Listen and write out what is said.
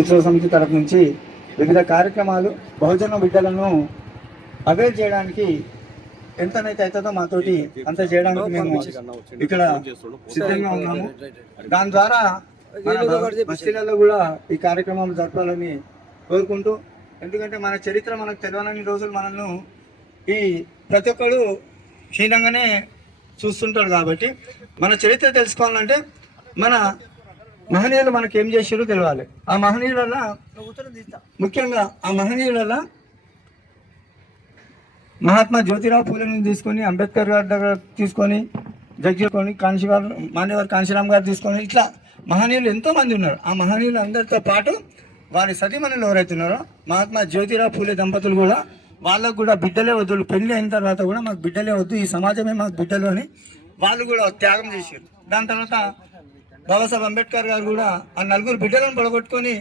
ఉత్సవ సమితి తరఫు నుంచి వివిధ కార్యక్రమాలు బహుజన బిడ్డలను అవేర్ చేయడానికి ఎంతనైతే అవుతుందో మాతోటి అంత చేయడానికి మేము ఇక్కడ సిద్ధంగా ఉన్నాము. దాని ద్వారా బస్తీలలో కూడా ఈ కార్యక్రమం జరపాలని కోరుకుంటూ, ఎందుకంటే మన చరిత్ర మనకు తెలియని రోజులు మనల్ని ఈ ప్రతి ఒక్కరు క్షీణంగానే చూస్తుంటారు. కాబట్టి మన చరిత్ర తెలుసుకోవాలంటే మన మహనీయులు మనకి ఏం చేసారో తెలియాలి. ఆ మహనీయుల ముఖ్యంగా ఆ మహనీయుల మహాత్మా జ్యోతిరావు పూలేని తీసుకొని, అంబేద్కర్ గారి దగ్గర తీసుకొని, జగ్జీకొని, మాన్యవర్ కాంశీరామ్ గారు తీసుకొని, ఇట్లా మహనీయులు ఎంతోమంది ఉన్నారు. ఆ మహనీయులు అందరితో పాటు వారి సతీమణులు ఎవరైతున్నారో మహాత్మా జ్యోతిరావు పూలే దంపతులు కూడా వాళ్ళకు కూడా బిడ్డలే వద్దు, పెళ్లి అయిన తర్వాత కూడా మాకు బిడ్డలే వద్దు, ఈ సమాజమే మాకు బిడ్డలు అని వాళ్ళు కూడా త్యాగం చేశారు. దాని తర్వాత బాబాసాహెబ్ అంబేద్కర్ గారు కూడా ఆ నలుగురు బిడ్డలను పొడగొట్టుకొని